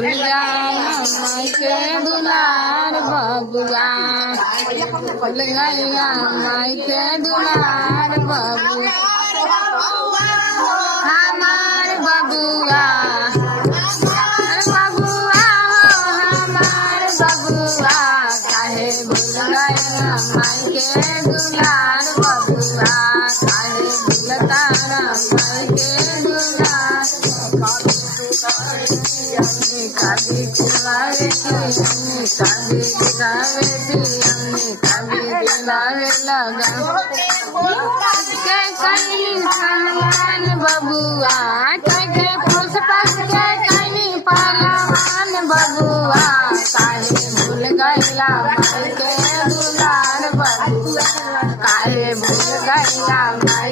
भूल गया माई के दुलार बबुआ, भूल गया माई के दुलार बबुआ, हमार बबुआ, बबुआ हमार बबुआ, काहे भूल गया माई के दुलार बबुआ, काहे भूलता माई के दुलार, कभी खिलावे कभी खिलावे कभी खिलावे लगा के कहीं पहलवान बबुआ, के फूस पस के कहीं पहलवान बबुआ, काहे भूल गया माई के दुलार बबुआ, काहे भूल गया माई